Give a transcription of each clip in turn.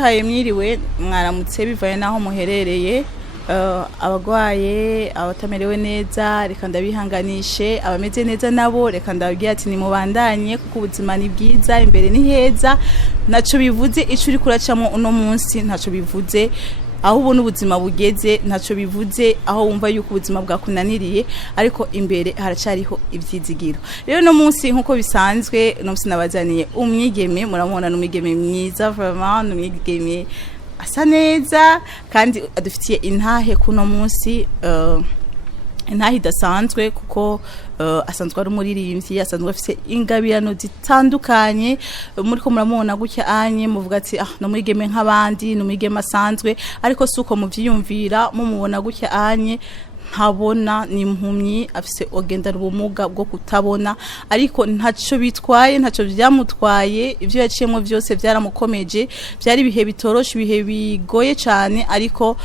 Haye mwiriwe mwaramutse bivaye naho muherereye abagwaye abatamerewe neza reka ndabihanganishe abameze neza nabo reka ndababwira ati ni mubandanye kuko ubuzima ni bwiza imbere ni heza naco bivuze ico uri kuracamo uno munsi ntaco bivuze aho ubona ubuzima bugeze ntaco bivuze aho wumva yuko ubuzima bwakunaniriye ariko imbere haracariho ivyizigiro rero no munsi nkuko bisanzwe no munsi nabazaniye umwigeme muramubona n'umwigeme mwiza vraiment n'umwigeme asa neza kandi adufitiye intahe kuno munsi intahe idasanzwe kuko asanzwe ari umuririmbyi asanzwe afite ingabirano zitandukanye muri ko muramubona gutya anye muvuga ati no mwigeme nk'abandi no mwigeme asanzwe ariko suko muvyiyumvira mumubona gutya anye Ntabona ni impumyi afise ogendana ubumuga bwo kutabona ariko ntaco bitwaye ntaco byamutwaye ivyo yaciyemo byose byaramukomeje byari bihe bitoroshe bihe bigoye cyane ariko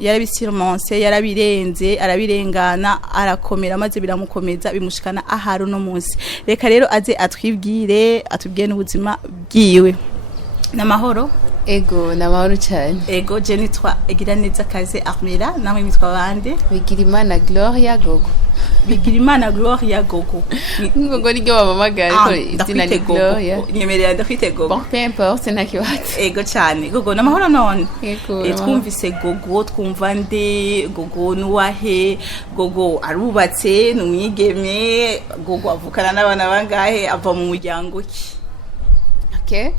yarabisirmonse yarabirenze arabirengana arakomera maze biramukomeza bimushikana ahari no munsi reka rero aze atwibwire atubwiye n'ubuzima bwiwe namahoro Ego namahoro cyane. Ego je nitwa Igiraneza kaze Ahmira namwe nitwa bande Bigirimana Gloria gogo. Bigirimana Gloria gogo. Ngogo niryo bamamagara ariko izina ni Gloria. Nyemerera ndafite gogo. Bon peu importe nakiwati. Ego cyane gogo namahoro none. Ego. Twumvise gogo twumva nde gogo nuwahe gogo arubatse numwigeme gogo avukana n'abana bangahe ava mu muryango ki. Okay.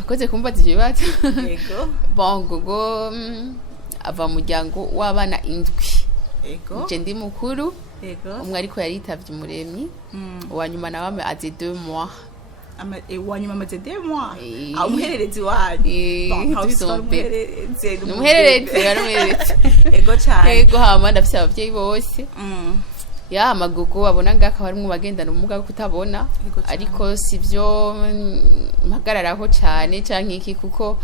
Akoze kumbaza ibibazo. Yego. Bon gogo ava mu muryango w'abana indwi. Yego. Je ndi mukuru. Yego. Umwe ariko yaritavye umuremyi. Wanyuma nawe amaze 2 mois. Wanyuma amaze 2 mois. Umuhererezi wanyu. Umuhererezi yaramuhererezi. Ego cyane. Ego hama ndafise abavyeyi bose. Ya magogo abona ngaka bari mu bagendana umuga wo kutabona ariko sivyo mpagararaho cyane canke iki kuko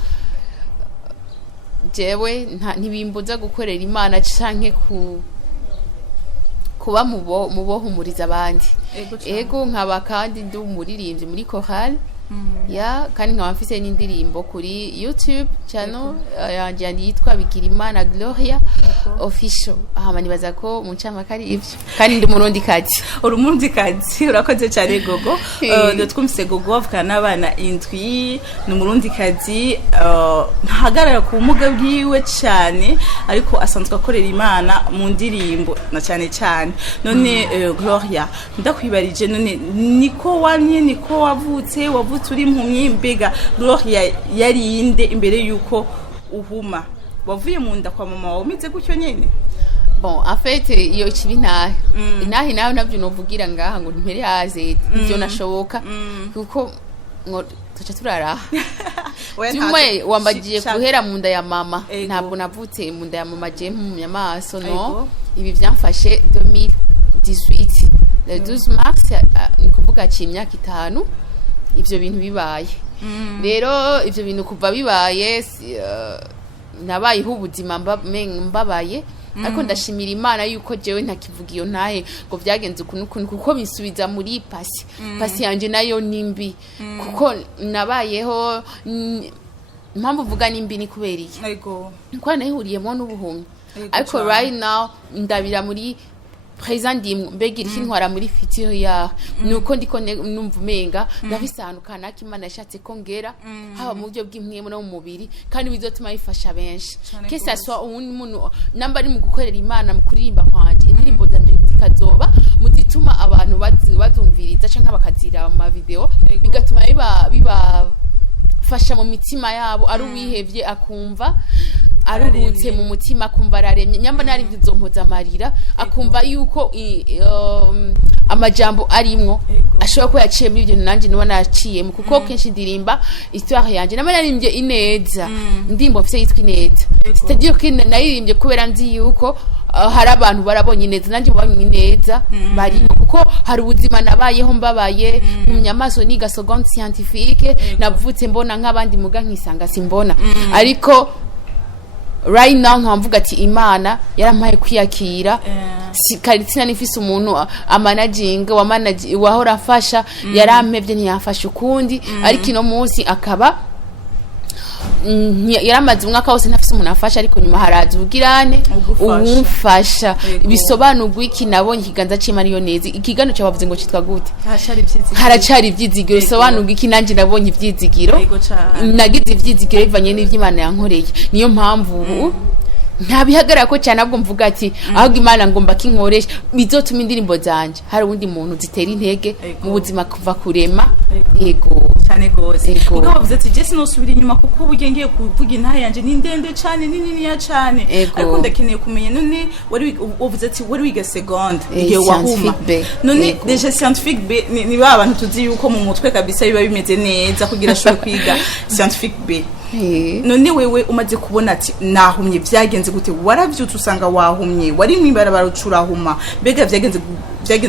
jewe ntibimbuza gukorera Imana canke kuba mubohumuriza abandi ego nkaba kandi ndi umuririmbyi muri chorale ya kandi nkaba mfise n'indirimbo kuri YouTube channel yanje yitwa Bigirimana Gloria official aha nibaza ko mu ncyamakari ivyo kandi ndi murundi kazi urumundi kazi urakoze cyane gogo twumvise gogo avukana n'abana indwi ni murundi kazi ntahagarara ku bumuga bwiwe cyane ariko asanzwe akorera Imana mu ndirimbo na cyane cyane none Gloria ndakwibarije none niko wanye niko wavutse turi impumyi mbega Gloria yari inde imbere yuko uhuma wavuye mu nda kwa mama wumeze gutyo nyene bon en fait iyo kibi nahe nawe navyo novugira ngaha ngo mpere haze ivyo nashoboka kuko ngo tuca turara tumwe wambagiye guhera mu nda ya mama ntabwo navutse mu nda ya mama je mpumya amaso no ibi vyamfashe 2018 le 12 mars ni kuvuga ci imyaka 5 ivyo bintu bibaye rero ivyo bintu kuva bibaye nabayeho ubuzima mbabaye ariko ndashimira Imana yuko jewe ntakivuga iyo ntahe ngo byagenze ukuntu kuko bisubiza muri pasi yanje nayo nimbi kuko nabayeho impamvu uvuga nimbi ni kubera iki yego kwa nahuriyemo n'ubuhumyi ariko right now ndabira muri présent ndimwe mbegira intwara muri fitiro ya nuko ndiko numva umenga ndabisanukana Imana yashatse ko ngera haba mu buryo bw'imwemo no mu mubiri kandi bizotuma bifasha benshi kese aswa umuntu namba ari mu gukorera Imana mu kuririmba kwanje indirimbo zanje zikazoba mutituma abantu bazumviriza canke bakazira mu video bigatuma biba fasha mu mitima yabo ari uwihevye akumva aruhutse mu mutima akumva araremye nyamba nari bizompoza amarira akumva yuko amajambo arimwo ashobora ko yaciye muri ibyo nanje niba naciyemo kuko kenshi ndirimba histoire yanje nama naririmbye ineza ndimbo mfise yitwa ineza c'est-à-dire que naririmbye kubera nzi yuko hari abantu barabonye ineza nanje mbonye ineza bari kuko hari ubuzima nabayeho mbabaye mu nyamaso niga seconde scientifique navutse mbona nk'abandi muga nkisanga simbona ariko right now nkamvuga ati Imana yarampaye kwiyakira Karitina nifise umuntu amanaging wahora afasha yarampevye ntiyafasha ukundi ariko ino munsi akaba yaramaze umwaka wose ntafise umuntu afasha ariko nyuma haraza ubugirane umfasha bisobanurwa iki nabonye ikiganza c'Imana neza ikigano cyabavuze ngo citwa gute haracari ivyizigiro bisobanurwa iki nanje nabonye ivyizigiro nagize ivyizigiro bivanye n'ivy'Imana yankoreye niyo mpamvu ubu ntabihagarara ko cyane ahubwo mvuga ati ahubwo Imana ngomba kinkoresha bizotuma indirimbo zanje hari undi muntu zitera intege mu buzima kuva kurema yego cyane gose ubwo bavuze ati je sinosubira inyuma kuko ubu ngiye kuvuga intahe yanje ni ndende cyane nini ya cyane ariko ndakeneye kumenya none wari uvuze ati wari wiga seconde igihe wahuma none deje scientifique B ni ba bantu tuzi yuko mu mutwe kabisa biba bimeze neza kugira ashobore kwiga scientifique B none wewe umaze kubona ati nahumye byagenze gute waravyutse usanga wahumye wari mwibarabara ucurahuma bega byagenze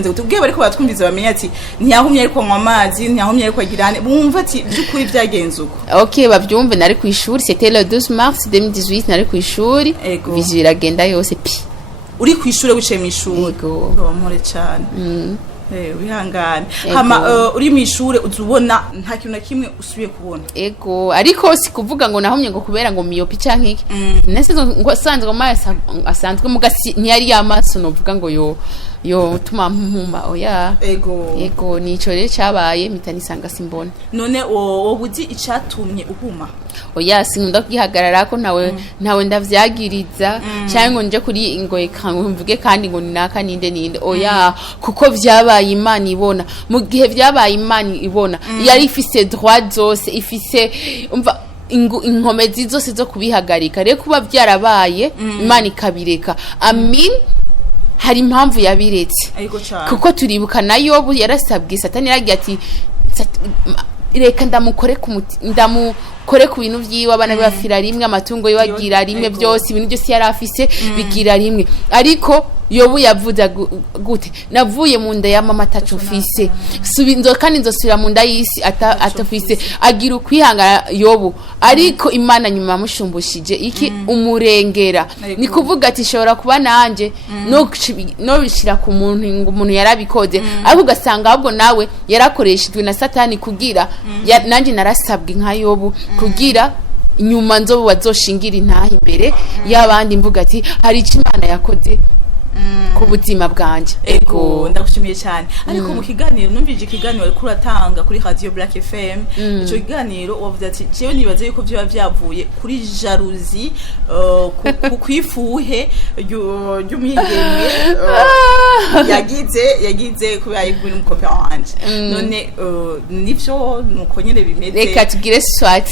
gute ubwe bariko batwumviza bamenya ati ntiyahumye ariko nywa amazi ntiyahumye ariko agirane bumva ati byukuri byagenze uko okay bavyumve nari ku ishuri c'était le 12 mars 2018 nari ku ishuri vizira agenda yose pi uri ku ishuri wicaye mu ishuri mpore cyane wihangane hama uri mu ishure uzubona nta kintu na kimwe usubiye kubona ariko si kuvuga ngo nahumye ngo kubera ngo miyopi canke iki nese ngo asanzwe asanzwe mugasi ntiyari yamaso novuga ngo yo tuma mpuma oya ego nico rero cyabaye mitanisanga simbona none wobuzi icatumye uhuma oya sinkunda kwihagarara ko ntawe ndavyagiriza cyangwa ngo nje kuri ingoye mvuge kandi ngo ninaka ninde oya kuko vyabaye Imana ibona mu gihe vyabaye Imana ibona yari ifise droit zose ifise umva inkomezi zose zo kubihagarika rero kuba vyarabaye Imana ikabireka amin hari impamvu yabiretse kuko turibuka na Yobu yarasabwe Satani yaragiye ati reka ndamukore ku bintu vyiwe abana bafira rimwe amatungo yibagira rimwe byose ibintu byose yarafise bigira rimwe ariko Yobu yavuze gute navuye mu nda ya mama atacufise kandi nzosubira mu nda y'isi atafise agira ukwihangana Yobu ariko Imana nyuma yamushumbushije iki umurengera ni kuvuga ati shobora kuba nanje no bishira ku muntu ngo umuntu yarabikoze ariko ugasanga ahubwo nawe yarakoreshejwe na Satani kugira nanje narasabwe nka Yobu kugira nyuma nzo bazoshingira intaha imbere y'abandi mvuga ati hari icyo Imana yakoze ku buzima bwanje ndagushimiye cyane ariko mu kiganiro numvije ikiganiro ari kuratanga kuri Radio Black FM ico kiganiro wavuze ati jewe nibaze yuko byo byavuye kuri jalousie ku kwifuhe y'umwigeme yagize kubera yigura umukope wanje none nivyo nuko nyene bimeze reka tugire swat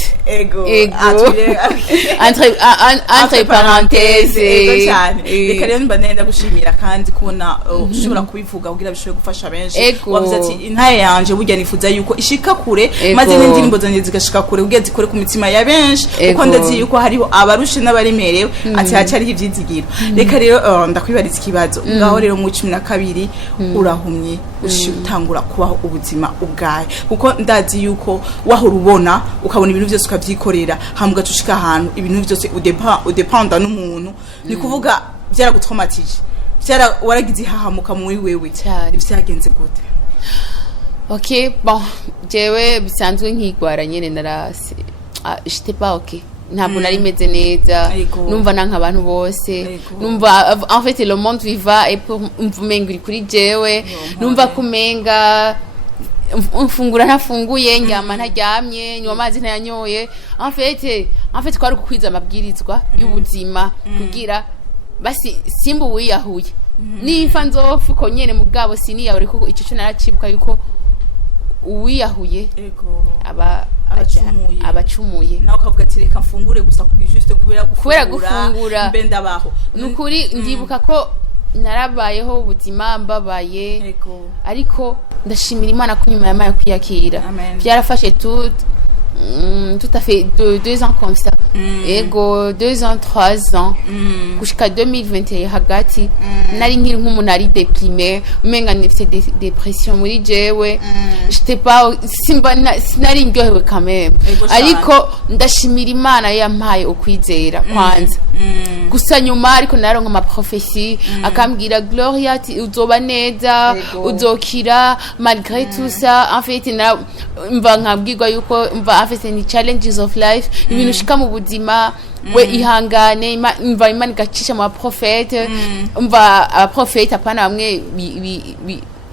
entre parenthèses cyane reka rero mbanenda gushimira kandi kubona ushobora kubivuga kugira bishobore gufasha benshi wavuze ati intaye yanje burya nifuza yuko ishika kure maze n'indirimbo zanjye zigashika kure ubwe zikore ku mitima ya benshi uko ndazi yuko hariho abarushe n'abaremerewe ati hacari ivyizigiro reka rero ndakwibariza ikibazo ngaho rero mu 12 urahumye ushitangura kubaho ubuzima ubwaye kuko ndazi yuko wahora ubona ukabona ibintu byose ukavyikorera hamwe gacushika ahantu ibintu byose udependa n'umuntu ni kuvuga byaragutraumatije waragize hahamuka muri wewe byagenze gute okay bon jewe bisanzwe nkigwara nyene narase j'étais pas okay ntabwo nari meze neza numva nanka abantu bose numva en fait le monde viva et pour mvumenga kuri jewe numva kumenga mfungura ntafunguye njyama ntaryamye nywa amazi ntayanyoye en fait kwari kukwiza amabwirizwa y'ubuzima kugira basi simbu wiyahuye nifa nzofuko nyene mugabo siniyahure kuko ico cyo naracibuka yuko uwiyahuye abacumuye nawe ukavuga ati reka mfungure gusa juste kubera gufungura mbenda baho nukuri ndibuka ko narabayeho ubuzima mbabaye ariko ndashimira Imana ko nyuma yamaye kwiyakira byarafashe tout à fait 2 ans comme ça ego 2 ans 3 ans gushika 2021 hagati nari nkiri nk'umuntu ari déprimé umenga nifite dépression muri jewe j'étais pas sinari ndyohewe quand même ariko ndashimira Imana yampaye ukwizera kwanza gusa nyuma ariko naronka ama prophétie akambwira Gloria uzoba neza uzokira malgré tout ça en fait mva nkabwirwa yuko mva afise ni challenges of life ibintu ushika mu buzima we ihangane imva Imana igacisha mu prophete umva abaprofete apana bamwe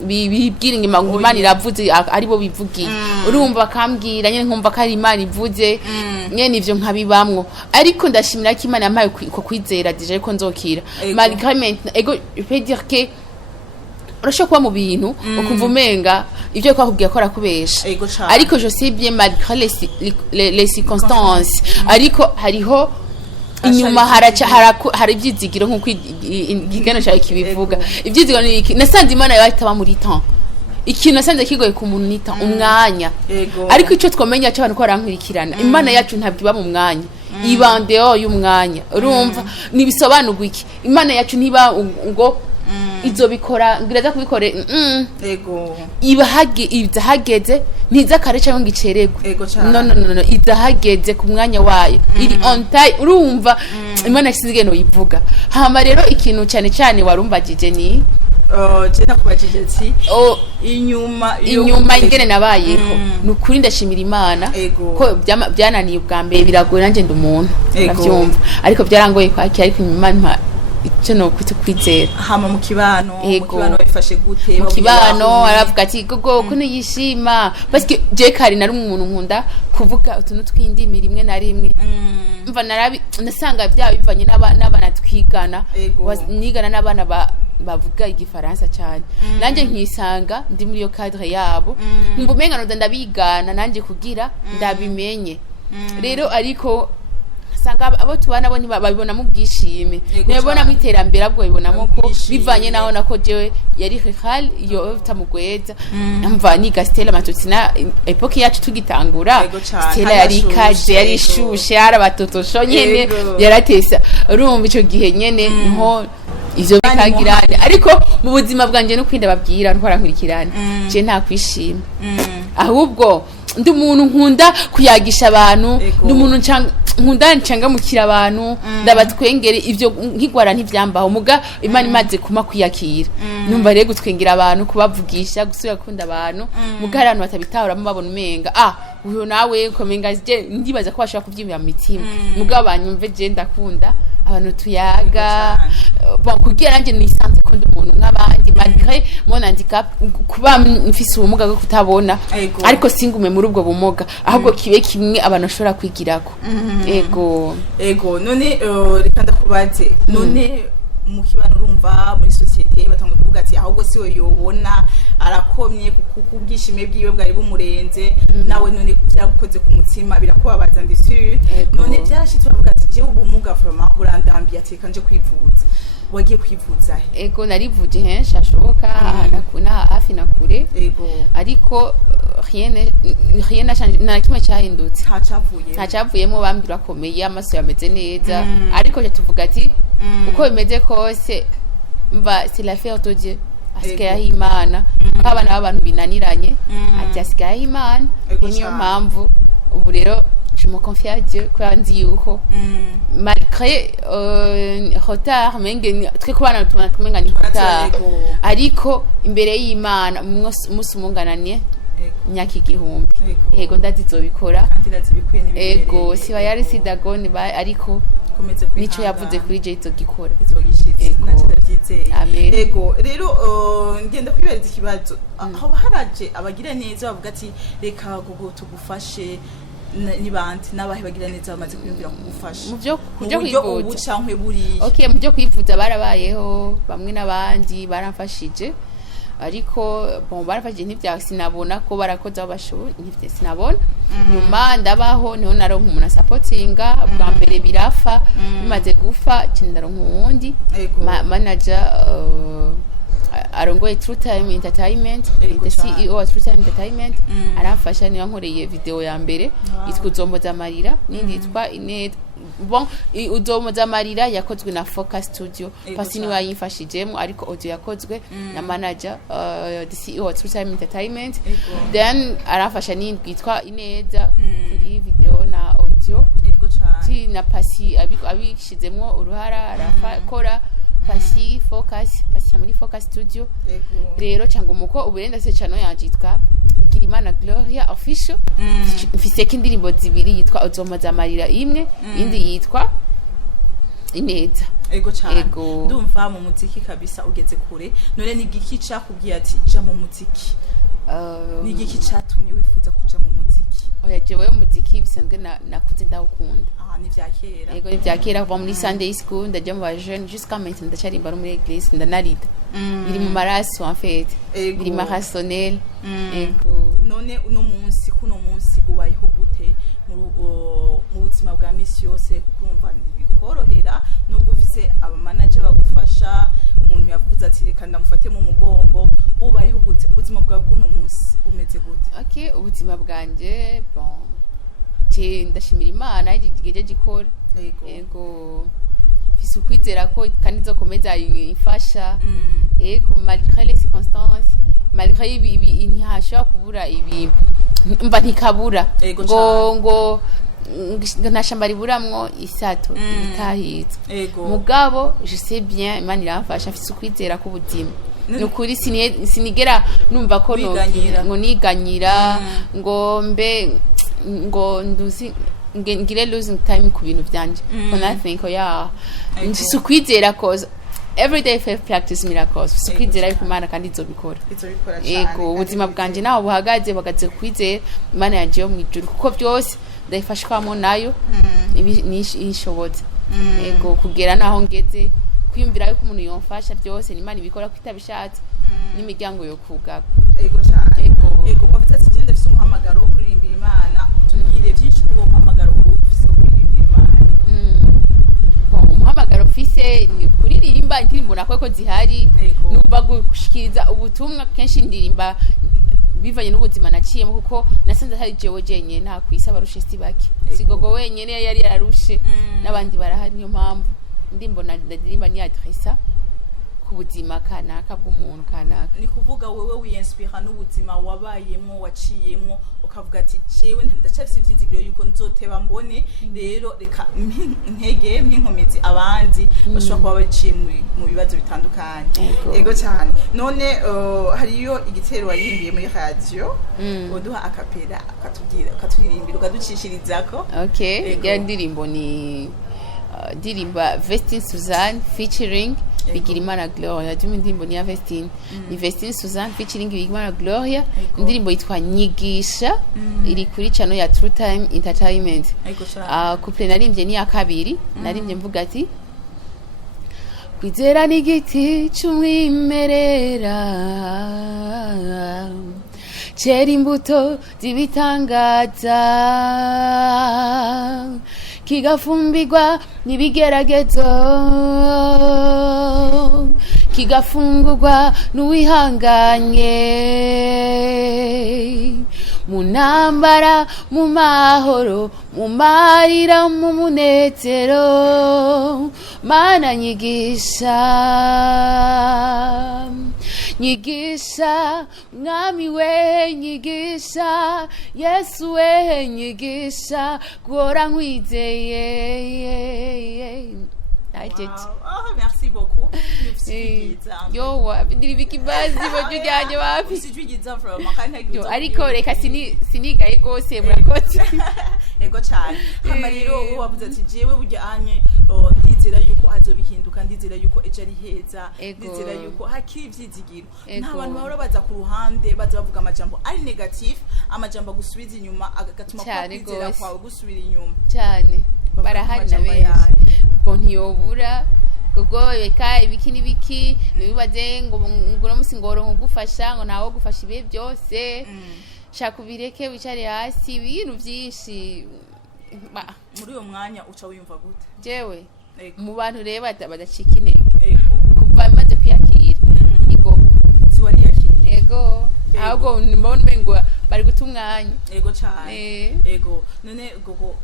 bibwira inyuma ngo Imana iravuze aribo bivugiye urumva kambwira nyene nkumva ko ari Imana ivuze nyene ivyo nkabibamwo ariko ndashimira ko Imana yampaye ko kwizera deje ariko nzokira malgré ego je peux dire que urashobora kuba mu bintu ukumva umenga ivyo kwakubwiye ko arakubesha ariko je sais bien malgré les circonstances ariko hariho inyuma hari ibyizigiro nk'uko igigano cyawe kibivuga ibyizigiro ni iki nasanze Imana yahitaba muri temps ikintu nasanze kigoye ku muntu nita umwanya ariko icyo twamenya cyo abantu ko barankurikirana Imana yacu ntabwo iba mu mwanya ibandeo y'umwanya urumva nibisobanurwa iki Imana yacu ntiba ngo izo bikora ngiraza kubikore ibahageze ntiza karecha ngo iceregwe no izahageze ku mwanya wayo iri on time urumva Imana isizige no ivuga hama rero ikintu cyane warumbagije ni je nakubajije ati inyuma ingene nabayeho nukuri ndashimira Imana ko byananiye ubwa mbere biragoye nanje ndumuntu navyumva ariko byarangoye kwakira ariko Imana icyo no kwizera hama mu kibano bifashe gute mu kibano aravuga ati gogo ko niyishima parce que je kari nari umuntu nkunda kuvuga utuntu twindimi rimwe na rimwe mva nasanga bya bivanye n'abana twigana nigana n'abana bavuga igifaransa cyane nanje nkisanga ndi muri yo cadre yabo nkumbumenga no ndabigana nanje kugira ndabimenye rero ariko sanga abo tubana bo babibona mu bwishime nebona mu iterambere abwo bibonamo ko bivanye naho nako jewe yari real yo tamugweza mva ni Gastella Matutina epoke yacu tugitangura Stella yari kaje yari shushe ara batotosho nyene yaratesa urumva ico gihe nyene nko ivyo bikagirane ariko mu buzima bwanje no kwinda babwira ntwara nkurikirane je nta kwishima ahubwo ndi umuntu nkunda kuyagisha abantu ndi umuntu nkunda ncyangamukira abantu ndabatwengere ivyo nkigwara ntivyambaho muga Imana imaze kuma kwiyakira numva rero gutwengera abantu kubavugisha gusubira gukunda abantu muga abantu batabitahura babona umenga uyo nawe komenga je ndibaza ko bashaka kuvyimira mu mitima muga abanyumve je ndakunda abantu tuyaga kugira nanje nisanze ko ndi umuntu nk'abandi malgré mon handicap kuba mfise ubumuga bwo kutabona ariko singume muri ubwo bumuga ahubwo kibe kimwe abantu bashobora kwigirako ego none reka ndakubaze none mu kibano urumva muri societe batanga kuvuga ati ahubwo siwe yobona arakomye kuko ubwishime bwiwe bwari bumurenze nawe none byagukoze ku mutima birakubabaza ndisuri none byarashitse bavuga ati je ubumuga vraiment burandambiye ateka nje kwivuza wagiye kwivuza ego narivuje henshi ashoboka nakuna hafi na kure ariko rien na kimwe cyahindutse ntacapfuyemo bambira komeye amaso yameze neza ariko je tuvuga ati uko bimeze kose mva c'est l'affaire de Dieu asigaye Imana kabana abantu binaniranye ati asigaye Imana niyo mpamvu ubu rero je me confie à Dieu kwa nzi yuko malgré retard menge twe kubana tumenga ni retard ariko imbere y'Imana umunsi mungananye nyaka igihumbi yego ndazizobikora ego siba yari sidagone ariko nico yavuze kuri je izogikora ego rero ngenda kwibereza ikibazo aho haraje abagira neza bavuga ati reka gogo tugufashe ni bandi nabahe bagira neza bamaze kwiyumvira kugufasha mu byo kwivuza ubu cankwe buri mu byo kwivuza barabayeho bamwe n'abandi baramfashije ariko barafashije ntivyasinabona ko barakoze abashoboye sinabona nyuma ndabaho niho naronka umuntu supportinga bwa mbere birafa bimaze gufa cindaronka uwundi manager arongoye True Time Entertainment the CEO wa True Time Entertainment arafasha niyo nkoreye video ya mbere itwuzomboza amarira nindi yitwa Inet uzomoza amarira yakozwe na Focus Studio pasi niwe yayifashijemo ariko audio yakozwe na manager the CEO wa True Time Entertainment then arafasha nindi yitwa Ineza kuri video na audio na pasi abishizemo uruhara arafakora pasi muri Focus Studio rero cyangwa umuko uburenda se channel yanje yitwa Bigirimana Gloria official. Mfise indirimbo zibiri yitwa Uzomaza amarira imwe, indi yitwa Ineza. Ego cyane. Ndumva mu muziki kabisa ugeze kure. None ni igiki cakubwiye ati ja mu muziki? Ni igiki catumye wifuza kuja mu muziki? Oya jewe muziki bisanzwe nakuze ndawukunda. Ni vya kera. Ego ni vya kera kuva muri Sunday school ndaja mu bajeune jusqu'à maintenant ndacarimba no muri église ndanarida. Biri mu maraso en fait. Biri marasonel. Ego. None uno munsi ubayeho gute mu buzima bwa misi yose kuko urumva bikorohera nubwo ufise aba manager bagufasha umuntu yavuze ati reka ndamufate mu mugongo ubayeho gute ubuzima bwa bw'uno munsi umeze gute? Okay, ubuzima bwanje bon ndashimira Imana igihe gikora. Ego fise ukwizera ko kandi zokomeza ifasha. Ego malgré les circonstances, malgré ibi ntihashobora kubura ibi mba ntikabura ngo nashamba riburamwo isato bitahitse. Mugabo je sais bien Imana iramfasha mfise ukwizera ko ubuzima nukuri sinigera numva ko ngo niganyira ngo nduzi ngire losing time ku bintu byanje ko nothing ko mfise ukwizera ko every day faith practice miracles. Ukwizera yuko Imana kandi izobikora. Ego ubuzima bwanje naho buhagaze bagaze kwizera Imana yanje yo mwijuru kuko byose ndayifashwamo nayo ishobotse. Ego kugera naho ngeze kwiyumvira yuko umuntu yomfasha byose ni Imana ibikora kwitabishatse n'imiryango yo kugako. Ego cyane. Ego wafite ati genda fise umuhamagaro wo kuririmbira Imana tubwire byinshi kuri uwo muhamagaro ufise wo kuririmbira Imana. Umuhamagaro mfise ni kuririmba indirimbo nakwe ko zihari numva gushikiriza ubutumwa kenshi ndirimba bivanye n'ubuzima naciyemo kuko nasanze hari jewe jenye nta kwisa barushe sibaki sigogo wenyene yari yararushe n'abandi barahari niyo mpamvu ndimbo ndirimba ni adressa ku buzima kanaka bw'umuntu kanaka. Ni kuvuga wewe wiyinspira n'ubuzima wabayemwo waciyemwo ukavuga ati jewe ndacafise ivyizigiro yuko nzoteba mbone rero reka ntege n'inkomezi abandi bashobora kuba baciye mu bibazo bitandukanye. Ego cyane. None hariyo igitero wayimbiye muri radio uduha akapera akaturirimba ukaducishirizako. Okay, ya ndirimbo ni dirimba Vestine Suzanne featuring Bigirimana Gloria. Jumi ndirimbo ni ya Vestine. Ni Vestine Suzanne featuring Bigirimana Gloria. Ndirimbo yitwa Nyigisha iri kuri channel ya True Time Entertainment. Couple narimbye ni ya kabiri narimbye mvuga ati kwizera ni igiti cy'umwimerera cera imbuto zibitangaza kigafumbirwa n'ibigeragezo kigafungurwa n'uwihanganye mu ntambara mu mahoro mu marira mu munezero Mana nyigisha mwami we nyigisha Yesu we nyigisha guhora nkwizeye. Oh, merci beaucoup. Yo, ndiri bazi bajujanye wapi? Sijugiza from makanya ariko reka sinigaye gose murakoze. Ego cyane. Amariro wavuze ati jewe bujyanye ndizera yuko hazobihinduka ndizera yuko ejo ari heza ndizera yuko hakiri ivyizigiro. Nta bantu bahora baza ku ruhande baza bavuga amajambo ari negative amajambo gusubiza inyuma agatuma kwizera kwawe gusubira inyuma. Cyane. Barahari na benshi. Ntiyobura kuko reka ibiki n'ibiki nibibaze ngo musi ngoro nkugufasha ngo nawo gufasha ibihe byose shaka ubireke wicare hasi ibintu byinshi muri uyo mwanya uca wiyumva gute? Jewe mu bantu reba badacika intege kuva maze kwiyakira igoko si wari yakira ego ahubwo mbona mengo bari guta umwanya. Ego cyane. Ego none gogo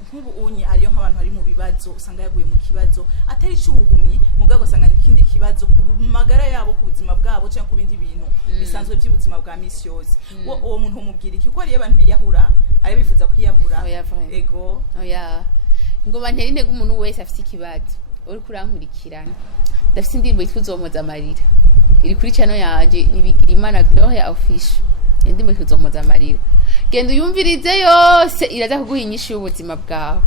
nk'ubu unye hariyo nk'abantu bari mu bibazo usanga yaguye mu kibazo atari cy'ubuhumyi mugabo usanga n'ikindi kibazo ku magara yabo ku buzima bwabo cyangwa ku bindi bintu bisanzwe by'ubuzima bwa misi yose. Uwo muntu umubwira iki ko ari abantu biyahura ari bifuza kwiyahura? Ego oya ngo bantera intege umuntu wese afite ikibazo uri kurankurikirana ndafite indirimbo yitwa Uzomaza amarira iri kuri channel yanje ni Bigirimana Gloria official. indirimbo ikuzomoza amarira genda uyumvirize yose iraza kuguha inyishu y'ubuzima bwawe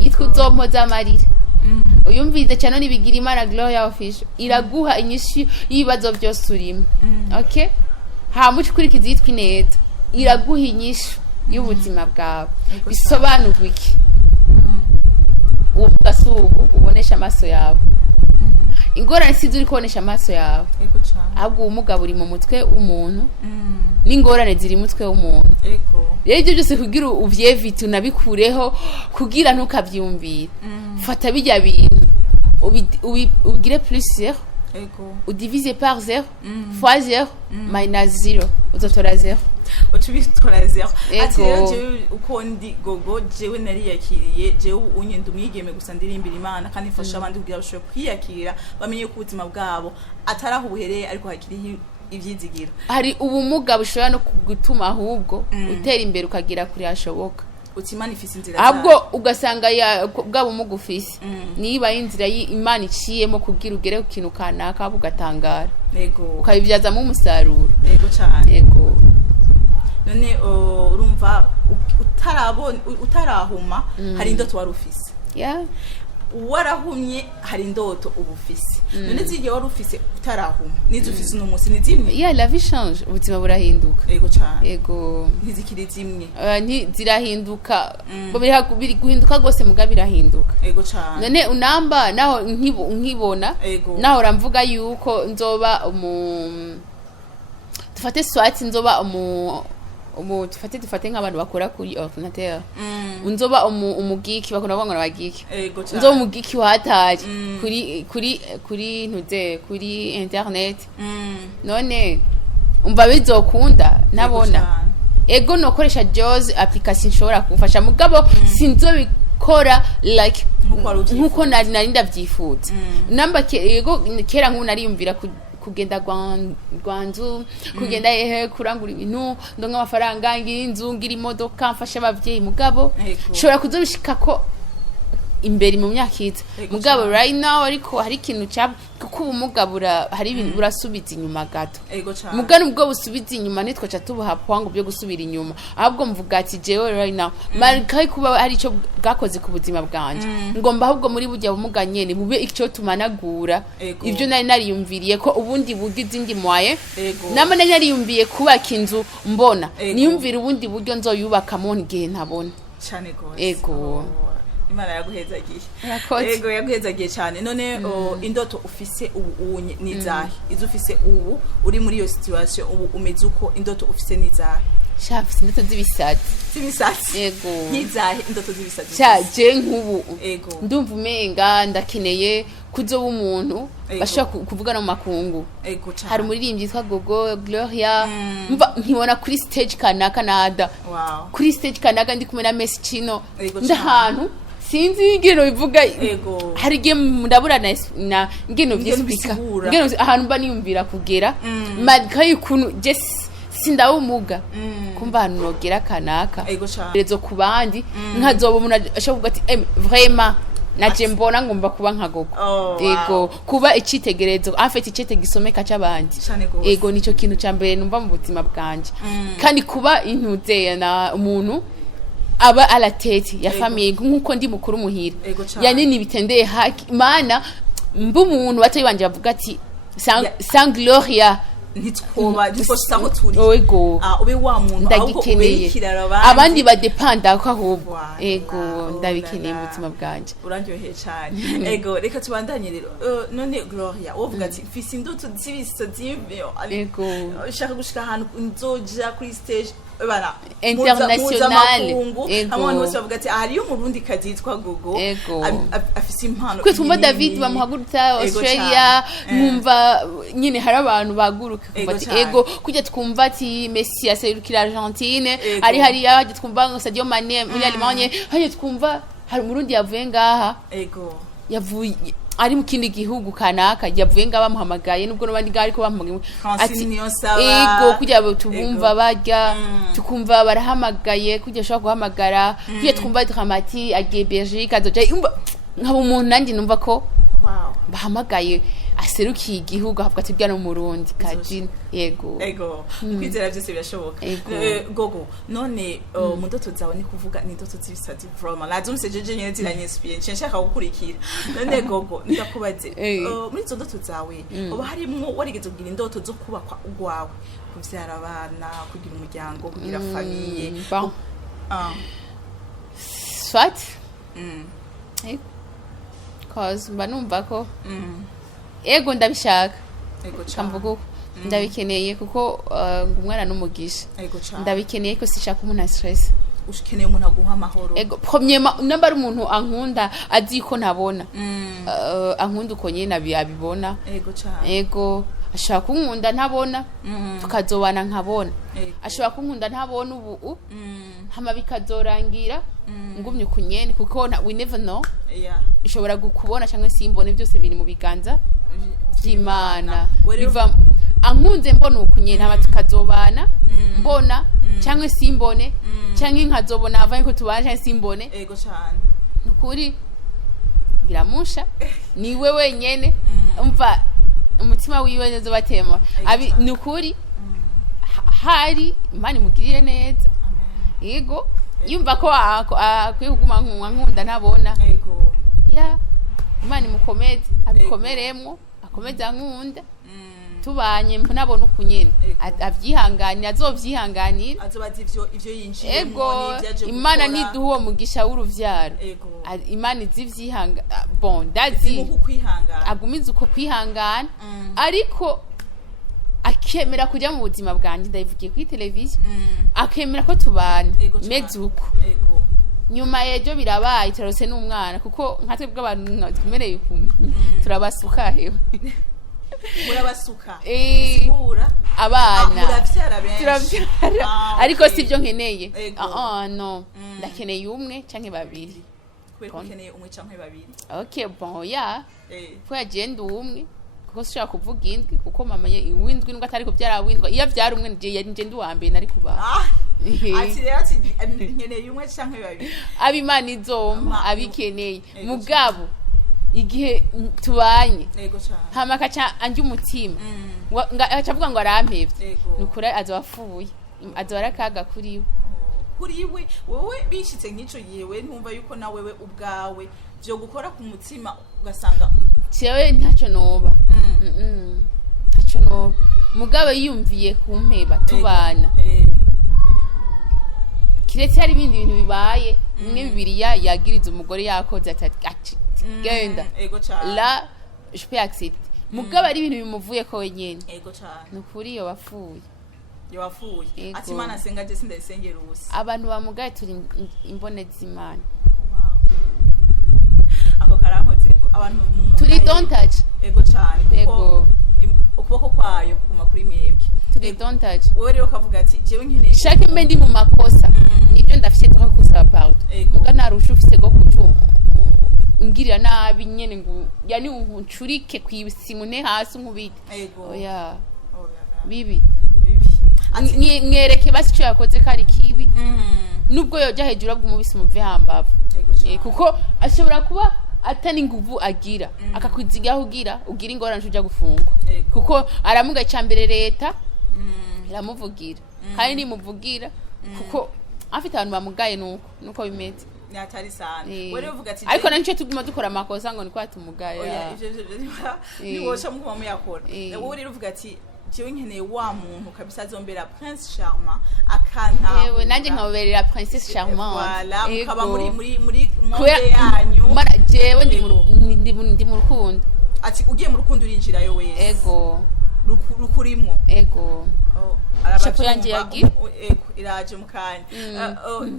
yitwa uzomoza amarira uyumvirize cyane ni Bigirimana Gloria official iraguha inyishu y'ibibazo byose urimo okay hamuci kurikiza yitwa neza iraguha inyishu y'ubuzima bwawe bisobanurwa iki uwo gasubu ubonesha amaso yawe ingorane sizo uri kubonesha amaso yawe ahubwo umugabo uri mu mutwe w'umuntu n'ingorane ziri mutwe w'umuntu rero ibyo byose kugira uvyevite unabikureho kugira ntukavyumvira fata bijya bintu ubigire plus 0 udivise par 0 fois 0 minus 0 uzotora 0 utubitora 0 ati rero jewe uko ndi gogo jewe nariyakiriye jewe unyenda umwigeme gusa ndirimbira Imana kandi mfasha abandi kugira bashobore kwiyakira bamenye ko ubuzima bwabo ataraho buhereye ariko hakiriho ivyizigiro hari ubumuga bushobora no kugutuma ahubwo utera imbere ukagira kuri hashoboka utimana ifise inzira ahubwo ugasanga bwa bumuga ufise niba inzira Imana iciyemo kugira ugere ku kintu kanaka ugatangara yego ukabivyazamo umusaruro yego cyane yego none urumva utarahuma hari indoto wari ufise warahumye hari indoto ubufise none zige wari ufise utarahuma nizo ufise no munsi nizimwe la vie change ubuzima burahinduka yego cyane yego ntizikiri zimwe zirahinduka ngo biri guhinduka gose muga birahinduka yego cyane none unamba naho nkibona naho ramvuga yuko nzoba dufate swati nzoba dufate nk'abantu bakora kuri ordinateur unzoba umugiki bakona bangona bagiki nzoba umugiki wataje kuri ntuze kuri internet none umva bizokunda nabona ego nokoresha Jaws application nshobora kufasha mugabo sinzobikora like nkuko nari ndavyifuza namba ego kera nku nariyumvira kugenda gwanzu kugenda kurangura ibintu ndonga amafaranga nginzu ngira imodoka mfasha abavyeyi mugabo shobora kuzobishika ko imbere mu myaka iza mugabo right now ariko hari ikintu kuko ubumugabura hari ibintu burasubiza inyuma gato mugano ubwo busubiza inyuma nitwe cha tubuha pwango byo gusubira inyuma ahubwo mvuga ati jewe right now marikaye kuba hari ico bwakoze ku buzima bwanje ngomba ahubwo muri bujya bumuganye ni bube ico tumanagura ivyo nari nariyumviriye ko ubundi bugize indi mwaye nama nari nariyumviye kubaka inzu mbona niyumvira ubundi buryo nzoyubaka mu ngihe ntabona cyane gose ego Imana yaguhezagiye yego yaguhezagiye cyane none indoto ufise ubu nizahe izo ufise ubu uri muri iyo situation ubu umeze uko indoto ufise nizahe shafi indoto z'ibisatsi yego nizahe indoto z'ibisatsi cyaje nk'ubu yego ndumva umenga ndakeneye kuzoba umuntu bashaka kuvugana mu makungu hari umuririmbyi yitwa Gloria mva nkibona kuri stage kanaka nada kuri stage kanaka ndi kumwe na Messi Chino ndahantu sinzi ingeno bivuga hari gihe ndabura na ingeno by'ispeaker ingeno ahantu mba niyumvira kugera madkayi kunu just sindawumuga kumva hano nogera kanaka rezo kubandi nkazoba umuntu ashobora ati vraiment naje mbona ngomba kuba nkagogo ego kuba icitegerezo afite icete gisomeka cy'abandi ego nico kintu cyambere numva mu buzima bwanje kandi kuba intuze na umuntu aba ala tete ya famille nkuko ndi mukuru muhira yanini bitendeye haki mana mbu umuntu batayi banje bavuga ati sans Gloria ntitwoba dukosa aho turi ego ube wa muntu ahubwo ubikirara abandi badepanda ko ahubwo ego ndabikeneye mu buzima bwanje urandyoheye cyane ego reka tubandanye rero none Gloria wovuga ati mfise indoto z'ibisazi ego ushaka gushika ahantu nzoja kuri stage bana international abantu bose bavuga ati hariyo umurundi kazi yitwa Gogo afise impano kwe tumva David bamuhagurutsa Australia mwumva nyine hari abantu baguruka kumva ati ego kujya twumva ati Messi aserukira Argentine ari hariya twumva Sadio Mane muri Allemagne hari twumva hari umurundi yavuye ngaha yavuye ari mu kindi gihugu kanaka yavuye nga bamuhamagaye nubwo nabandi gari ko bamuhamagaye ati ego kujya tubumva bajya tukumva barahamagaye kujya shaka guhamagara kujya twumva dramati agiye Belgique azoja nkabo umuntu nanjye numva ko bahamagaye aserukiye igihugu avuga ati bya no murundi kaji yego kwizera byose birashoboka gogo none mu ndoto zawe ni kuvuga ni ndoto z'ibisadi vraiment lazumse jeje nyene ziranyespire nshaka gukurikira none gogo ndakubaze muri izo ndoto zawe uba harimwo warigeze kugira indoto zo kubakwa ugwawe kuvyara abana kugira umuryango kugira famille swat cause mba numva ko ego ndabishaka kamvuga ndabikeneye kuko ngumwana n'umugisha ndabikeneye ko sishaka umuntu stress ushikeneye umuntu aguha amahoro ego premièrement namba ari umuntu ankunda azi ko ntabona ankunda uko nyene abibona ego ashaka kunkunda ntabona tukazobana nkabona ashaka kunkunda ntabona ubu hama bikazorangira ngumye ukunyene kuko we never know ishobora gukubona cyangwa simbone byose biri mu biganza by'Imana biva ankunze mbona ukunyene hama tukazobana mbona cyangwa simbone cyangwa nkazobona avaye ko tubana cyangwa simbone ego cyane ukuri biramusha niwe wenyene umva umutima wiwe neza batema abi nukuri hari Imana imugirire neza yego yumva ko akwiye kuguma nkunda ntabona yego Imana imukomeze abikomeremo akomeze nkunda tubanye nabona ukunyene avyihanganira azovyihanganira azobaza ivyo yinjiye n'ibyaje Imana niduho mugisha w'uruvyaro Imana izivyihanga bon dazi agumiza uko kwihangana ariko akemera kujya mu buzima bwanjye ndayivugiye kuri televiziyo akemera ko tubana meze uko nyuma yejo birabaye turarose n'umwana kuko nkatwe bw'abantu twimereye turabasuka hewe murabasuka sigura abana turavyara ariko sivyo nkeneye no ndakeneye umwe canke babiri kwekeneye umwe canke babiri okay bon ko yagenda umwe kuko sishaka kuvuga indwi kuko mama windwi ngo atari ko byarabindwa iyo vyara umwe nje ndi wambe nari kuba ati rero ati nkeneye umwe canke babiri abimana izoma abikeneye mugabo igihe tubanye hama kaca anje umutima acavuga ngo arampevye nukuri azobafuye azorakaga kuriwe wowe bishitse nk'ico yewe ntumva yuko na wewe ubwawe byo gukora ku mutima ugasanga cyewe ntacyo noba ntacyo noba mugabo yiyumviye kumpeba tubana kiretse hari ibindi bintu bibaye imwe Bibiliya yagiriza umugore yakoze ati genda la je peux accepter mugabo ari ibintu bimuvuye ko wenyene nukuri yo bafuye ati Imana asenga je sindayisengera ubusa abantu bamugaye turi imbone z'Imana ako karankoze abantu turi don't touch ego cyane kuko ukuboko kwayo kuguma kuri mwebwe turi don't touch wewe rero kavuga ati jewe nkeneye shaka mbe ndi mu makosa nibyo ndafite tuka kusaba pardon muga narusha ufite go kucu ngirira nabi nyene ngo yani uncurike kwisimune hasi nkubite oya bibi ngereke basi cyo yakoze kari kibi nubwo yoja hejuru bw'umubisi muve hambavu kuko ashobora kuba atani nguvu agira akakwizigaho ugira ingorane uja gufungwa kuko aramuga cyambere leta iramuvugira kandi nimuvugira kuko afite abantu bamugaye nuko bimeze nyatari sana wari uvuga ati ariko nanco tuguma dukora amakosa ngo niko atumugaye ni wosha muguma muyakora wowe rero uvuga ati jewe nkeneye wa muntu kabisa azombera Prince Charmant akanta yewe nanje nkaberera Princess Charmant wala mukaba muri monde yanyu mara jewe ndi mu rukundo ati ugiye mu rukundo urinjira yo wese ego rukurimwo chapo yanje yagi iraje mukanya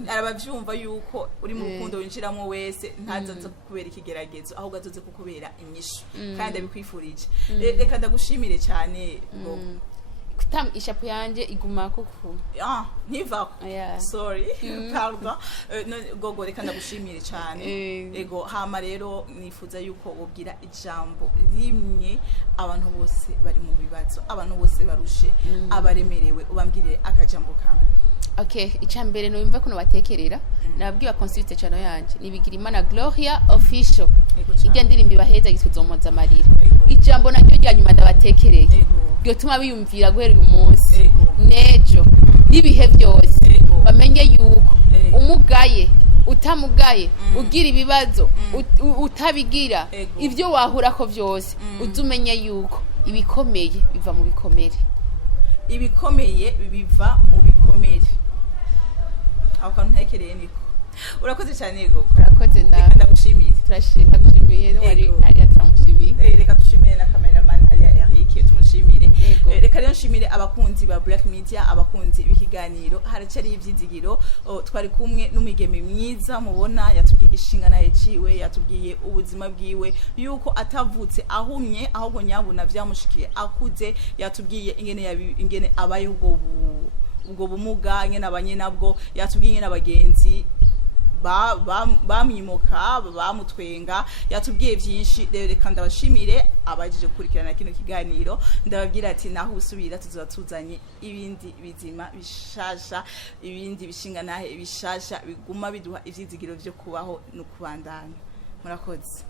arabavyumva yuko uri mu rukundo winjiramo wese ntazaza kukubera ikigeragezo aho gazoze kukubera inyishu kandi abikwifurije reka ndagushimire cyane kutam ishapo yanje iguma kuku ntiva sorry pardon gogo reka ndagushimire cyane ego hama rero nifuza yuko wobwira ijambo rimwe abantu bose bari mu bibazo abantu bose barushe abaremerewe ubambwire akajambo kamwe okay icambere no yumva kuno batekerera nababwiye consulte channel yanje ni Bigirimana Gloria official irya ndirimbo ibaheza gisuzomoza amarira ijambo naryo rya nyuma ndabatekereye ryo tuma biyumvira guhera uyu munsi nejo n'ibihe byose bamenye yuko umugaye utamugaye ugira ibibazo utabigira ibyo wahura ko byose uzumenye yuko ibikomeye biva mu bikomere ibikomeye biva mu bikomere aho kantu ntekereye niko urakoze cyane yego urakoze ndagushimiye ndagushimiye wari ari ataramushimiye reka dushimire na cameraman hariya Eric tumushimire reka rero nshimire abakunzi ba Black Media abakunzi b'ikiganiro haracari ivyizigiro twari kumwe n'umigeme mwiza mubona yatubwiye igishinga na yeciwe yatubwiye ubuzima bwiwe yuko atavutse ahumye ahubwo nyabuna vyamushikiye akuze yatubwiye ingene abayeho ubwo bumuga ingene abanye nabwo yatubwiye ingene abagenzi bamwimuka bamutwenga yatubwiye byinshi rero reka ndabashimire abajije gukurikirana kino kiganiro ndababwira ati naho usubira tuzoba tuzanye ibindi bizima bishasha ibindi bishinga nahe bishasha biguma biduha ivyizigiro byo kubaho no kubandanya murakoze